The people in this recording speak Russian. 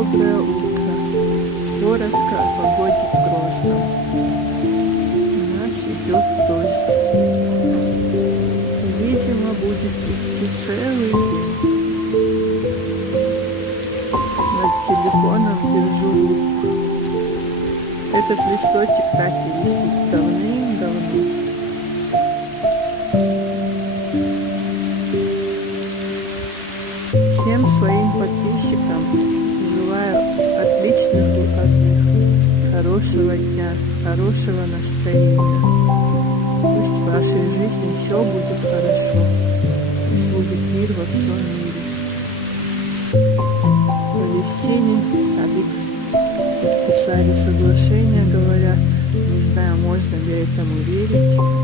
Доброе утро. Коротко о погоде в Грозном. У нас идет дождь. И, видимо, будет идти целый день. Над телефоном держу руку. Этот листочек так и висит давным-давно. Всем своим подписчикам желаю отличных выходных, хорошего дня, хорошего настроения. Пусть в вашей жизни все будет хорошо. Пусть будет мир во всем мире. Палестине подписали соглашение, говорят. Не знаю, можно ли этому верить.